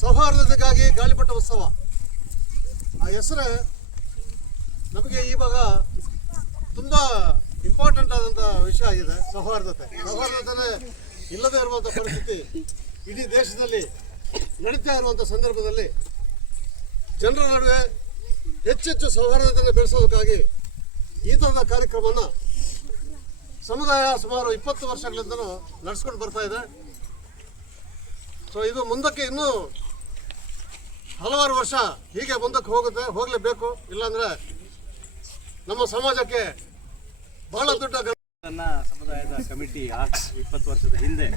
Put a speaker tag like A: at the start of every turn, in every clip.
A: ಸೌಹಾರ್ದತೆಗಾಗಿ ಗಾಳಿಪಟ ಉತ್ಸವ. ಆ ಹೆಸರು ನಮಗೆ ಇವಾಗ ತುಂಬ ಇಂಪಾರ್ಟೆಂಟ್ ಆದಂಥ ವಿಷಯ ಆಗಿದೆ ಸೌಹಾರ್ದತೆ. ಸೌಹಾರ್ದತೆ ಇಲ್ಲದೇ ಇರುವಂಥ ಪರಿಸ್ಥಿತಿ ಇಡೀ ದೇಶದಲ್ಲಿ ನಡೀತಾ ಇರುವಂಥ ಸಂದರ್ಭದಲ್ಲಿ ಜನರ ನಡುವೆ ಹೆಚ್ಚೆಚ್ಚು ಸೌಹಾರ್ದತೆಯನ್ನು ಬೆಳೆಸೋದಕ್ಕಾಗಿ ಈ ಥರದ ಕಾರ್ಯಕ್ರಮವನ್ನು ಸಮುದಾಯ ಸುಮಾರು ಇಪ್ಪತ್ತು ವರ್ಷಗಳಿಂದಲೂ ನಡೆಸ್ಕೊಂಡು ಬರ್ತಾ ಇದೆ. ಸೊ ಇದು ಮುಂದಕ್ಕೆ ಇನ್ನೂ ಹಲವಾರು ವರ್ಷ ಹೀಗೆ ಮುಂದಕ್ಕೆ ಹೋಗುತ್ತೆ, ಹೋಗಲೇಬೇಕು. ಇಲ್ಲಾಂದ್ರೆ ನಮ್ಮ ಸಮಾಜಕ್ಕೆ ಬಹಳ ದೊಡ್ಡ
B: ನನ್ನ ಸಮುದಾಯದ ಕಮಿಟಿ ಆ ಇಪ್ಪತ್ತು ವರ್ಷದ ಹಿಂದೆ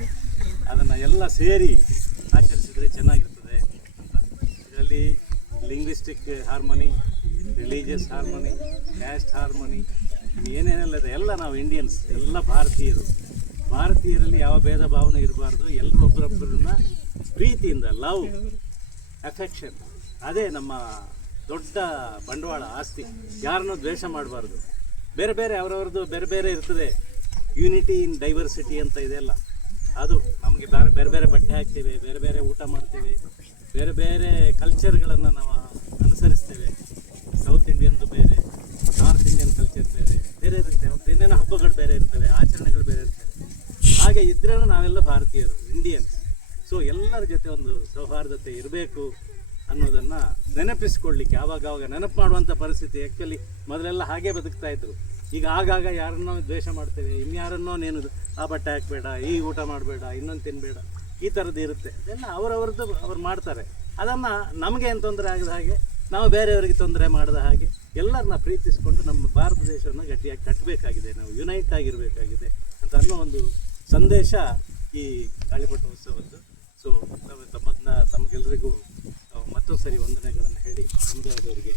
B: ಅದನ್ನು ಎಲ್ಲ ಸೇರಿ ಆಚರಿಸಿದರೆ ಚೆನ್ನಾಗಿರ್ತದೆ. ಇದರಲ್ಲಿ linguistic harmony, religious harmony, caste harmony, ಏನೇನೆಲ್ಲ ಇದೆ, ಎಲ್ಲ ನಾವು ಇಂಡಿಯನ್ಸ್, ಎಲ್ಲ ಭಾರತೀಯರು. ಭಾರತೀಯರಲ್ಲಿ ಯಾವ ಭೇದ ಭಾವನೆ ಇರಬಾರ್ದು ಎಲ್ಲರೂ ಒಬ್ಬರೊಬ್ಬರನ್ನ ಪ್ರೀತಿಯಿಂದ, ಲವ್ ಅಫೆಕ್ಷನ್. ಅದೇ ನಮ್ಮ ದೊಡ್ಡ ಬಂಡವಾಳ ಆಸ್ತಿ. ಯಾರನ್ನು ದ್ವೇಷ ಮಾಡಬಾರ್ದು. ಬೇರೆ ಬೇರೆ ಅವರವ್ರದ್ದು ಬೇರೆ ಬೇರೆ ಇರ್ತದೆ. ಯೂನಿಟಿ ಇನ್ ಡೈವರ್ಸಿಟಿ ಅಂತ ಇದೆ ಅಲ್ಲ. ಅದು ನಮಗೆ ಬೇರೆ ಬೇರೆ ಬೇರೆ ಬಟ್ಟೆ ಹಾಕ್ತೇವೆ, ಬೇರೆ ಬೇರೆ ಊಟ ಮಾಡ್ತೇವೆ, ಬೇರೆ ಬೇರೆ ಕಲ್ಚರ್ಗಳನ್ನು ನಾವು ಅನುಸರಿಸ್ತೇವೆ. ಸೌತ್ ಇಂಡಿಯನ್ದು ಬೇರೆ ನಾರ್ತ್ ಇಂಡಿಯನ್ ಕಲ್ಚರ್ ಬೇರೆ ಬೇರೆ ಇರುತ್ತೆ. ಏನೇನೋ ಹಬ್ಬಗಳು ಬೇರೆ ಇರ್ತವೆ, ಆಚರಣೆಗಳು ಬೇರೆ ಇರ್ತವೆ. ಹಾಗೆ ಇದ್ರೂ ನಾವೆಲ್ಲ ಭಾರತೀಯರು ಇಂಡಿಯನ್ಸ್ ಸೊ ಎಲ್ಲರ ಜೊತೆ ಒಂದು ಸೌಹಾರ್ದತೆ ಇರಬೇಕು ಅನ್ನೋದನ್ನು ನೆನಪಿಸ್ಕೊಳ್ಳಿಕ್ಕೆ, ಆವಾಗ ಆವಾಗ ನೆನಪು ಮಾಡುವಂಥ ಪರಿಸ್ಥಿತಿ ಆ್ಯಕ್ಚುಲಿ ಮೊದಲೆಲ್ಲ ಹಾಗೆ ಬದುಕ್ತಾ ಇದ್ರು. ಈಗ ಆಗಾಗ ಯಾರನ್ನೋ ದ್ವೇಷ ಮಾಡ್ತೇವೆ, ಇನ್ಯಾರನ್ನೋ ನೀನು ಆ ಬಟ್ಟೆ ಹಾಕಬೇಡ, ಈ ಊಟ ಮಾಡಬೇಡ, ಇನ್ನೊಂದು ತಿನ್ನಬೇಡ ಈ ಥರದ್ದು ಇರುತ್ತೆ. ಅದೆಲ್ಲ ಅವರವ್ರದ್ದು ಅವ್ರು ಮಾಡ್ತಾರೆ. ಅದನ್ನು ನಮಗೇನು ತೊಂದರೆ ಆಗದ ಹಾಗೆ, ನಾವು ಬೇರೆಯವರಿಗೆ ತೊಂದರೆ ಮಾಡದ ಹಾಗೆ ಎಲ್ಲರನ್ನ ಪ್ರೀತಿಸಿಕೊಂಡು ನಮ್ಮ ಭಾರತ ದೇಶವನ್ನು ಗಟ್ಟಿಯಾಗಿ ಕಟ್ಟಬೇಕಾಗಿದೆ ನಾವು ಯುನೈಟ್ ಆಗಿರಬೇಕಾಗಿದೆ ಅಂತ ಅನ್ನೋ ಒಂದು ಸಂದೇಶ ಈ ಸರಿ ವಂದನೆಗಳನ್ನು ಹೇಳಿ ಸಮುದಾಯದವರಿಗೆ